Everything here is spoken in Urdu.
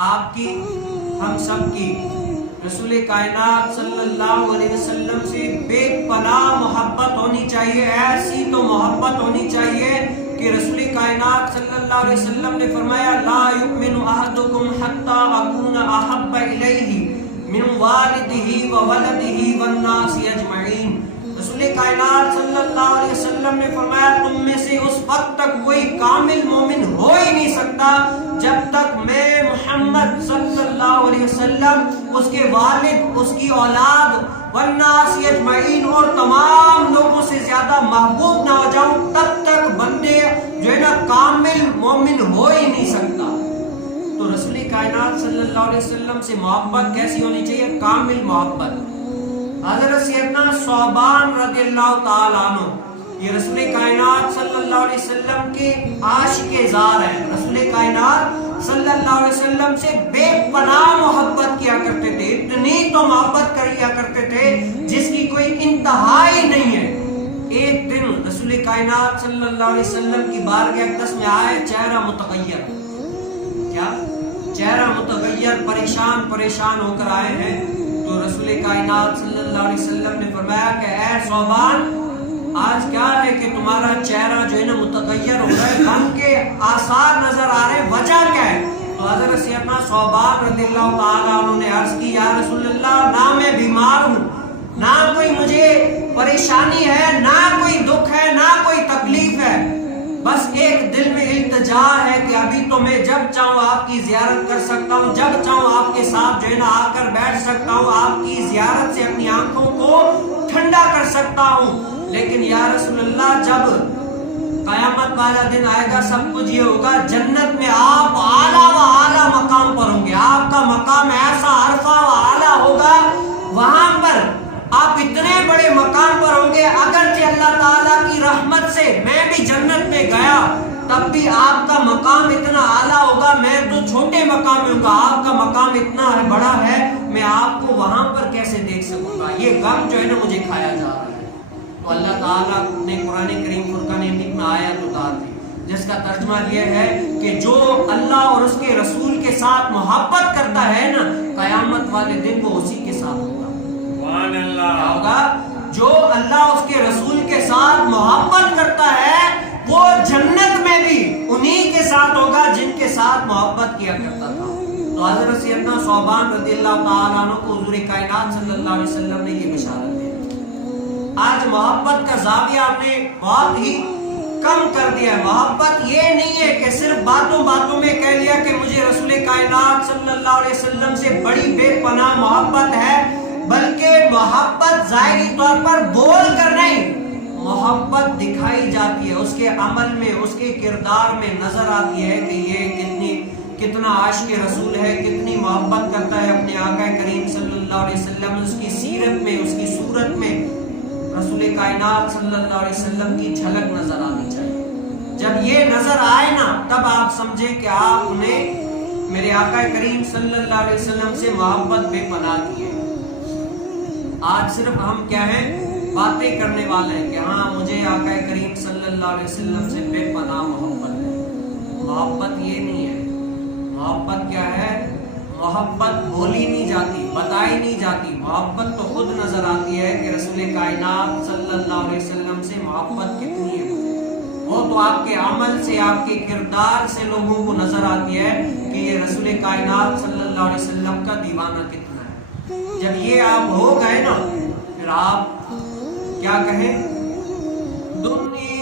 آپ کی ہم سب کی رسول کائنات صلی اللہ علیہ وسلم سے بے پناہ محبت ہونی چاہیے. ایسی تو محبت ہونی چاہیے کہ رسول کائنات صلی اللہ علیہ وسلم نے فرمایا لا یؤمن احدکم حتی اکون احب الیہ من والدہ وولدہ والناس اجمعین. رسول کائنات صلی اللہ علیہ وسلم نے فرمایا تم میں سے اس وقت تک کوئی کامل مومن ہو ہی نہیں سکتا جب تک میں محمد صلی اللہ علیہ وسلم اس کے والد اس کی اولاد والناس اجمعین اور تمام لوگوں سے زیادہ محبوب نہ ہو جاؤں تب تک بندے جو ہے نا کامل مومن ہو ہی نہیں سکتا. تو رسول کائنات صلی اللہ علیہ وسلم سے محبت کیسی ہونی چاہیے؟ کامل محبت. حضرت سیدنا ثعبان رضی اللہ تعالیٰ عنہ یہ رسول کائنات صلی اللہ علیہ وسلم کے عاشق زار ہیں. رسول کائنات صلی اللہ علیہ وسلم سے بے پناہ محبت کیا کرتے تھے. اتنی تو محبت کیا کرتے تھے جس کی کوئی انتہا ہی نہیں ہے. ایک دن رسول کائنات صلی اللہ علیہ وسلم کی بارگاہ اقدس میں آئے چہرہ متغیر. کیا چہرہ متغیر پریشان ہو کر آئے ہیں. تو رسول کائنات صلی اللہ علیہ وسلم نے فرمایا کہ اے ثعبان آج کیا ہے کہ تمہارا چہرہ جو ہے نا متغیر ہو رہا ہے, غم کے آثار نظر آ رہے ہیں, وجہ کیا ہے؟ تو حضرت سیدنا ثعبان رضی اللہ تعالیٰ عنہ نے عرض کی یا رسول اللہ نہ میں بیمار ہوں, نہ کوئی مجھے پریشانی ہے, نہ کوئی دکھ ہے, نہ کوئی تکلیف ہے, بس ایک دل میں التجا ہے کہ ابھی تو میں جب چاہوں آپ کی زیارت کر سکتا ہوں, جب چاہوں آپ کے ساتھ جو ہے نا آ کر بیٹھ سکتا ہوں, آپ کی زیارت سے اپنی آنکھوں کو ٹھنڈا کر سکتا ہوں. لیکن یا رسول اللہ جب قیامت والا دن آئے گا سب کچھ یہ ہوگا جنت میں آپ اعلیٰ و اعلیٰ مقام پر ہوں گے, آپ کا مقام ایسا عرفہ و اعلیٰ ہوگا, وہاں پر آپ اتنے بڑے مقام پر ہوں گے اگرچہ اللہ تعالیٰ کی رحمت سے میں بھی جنت میں گیا تب بھی آپ کا مقام اتنا اعلیٰ ہوگا, میں تو چھوٹے مقام میں ہوں گا, آپ کا مقام اتنا بڑا ہے میں آپ کو وہاں پر کیسے دیکھ سکوں گا. یہ غم جو ہے نا مجھے کھایا جا رہا ہے. تو اللہ تعالیٰ نے قرآن کریم فرقان حمید میں آیت اتار دی جس کا ترجمہ یہ ہے کہ جو اللہ اور اس کے رسول کے ساتھ محبت کرتا ہے نا قیامت والے دن وہ اسی کے ساتھ ہوگا. کیا ہوگا؟ جو اللہ اس کے رسول کے ساتھ محبت کرتا ہے وہ جنت میں بھی انہی کے ساتھ ہوگا جن کے ساتھ محبت کیا کرتا تھا. تو حضرت سیدنا ثعبان رضی اللہ تعالیٰ عنہ کو حضور کائنات صلی اللہ علیہ وسلم نے یہ بشارت دی. آج محبت کا زاویہ ہم نے بہت ہی کم کر دیا ہے. محبت یہ نہیں ہے کہ صرف باتوں میں کہہ لیا کہ مجھے رسول کائنات صلی اللہ علیہ وسلم سے بڑی بے پناہ محبت ہے, بلکہ محبت ظاہری طور پر بول کر نہیں, محبت دکھائی جاتی ہے, اس کے عمل میں اس کے کردار میں نظر آتی ہے کہ یہ کتنا عاشق رسول ہے, کتنی محبت کرتا ہے اپنے آقا کریم صلی اللہ علیہ وسلم. اس کی سیرت میں اس کی صورت میں رسول کائنات صلی اللہ علیہ وسلم کی جھلک نظر آنی چاہیے. جب یہ نظر آئے نا تب آپ سمجھیں کہ آپ نے میرے آقا کریم صلی اللہ علیہ وسلم سے محبت بے پناہ کی ہے. آج صرف ہم کیا ہیں باتیں کرنے والے ہیں کہ ہاں مجھے آقا کریم صلی اللہ علیہ وسلم سے بے پناہ محبت ہے. محبت یہ نہیں ہے. محبت کیا ہے؟ محبت بولی نہیں جاتی, بتائی نہیں جاتی. محبت تو خود نظر آتی ہے کہ رسول کائنات صلی اللہ علیہ وسلم سے محبت کتنی ہے. وہ تو آپ کے عمل سے آپ کے کردار سے لوگوں کو نظر آتی ہے کہ یہ رسول کائنات صلی اللہ علیہ وسلم کا دیوانہ کتنا ہے. جب یہ آپ ہو گئے نا پھر آپ کیا کہیں, دنیا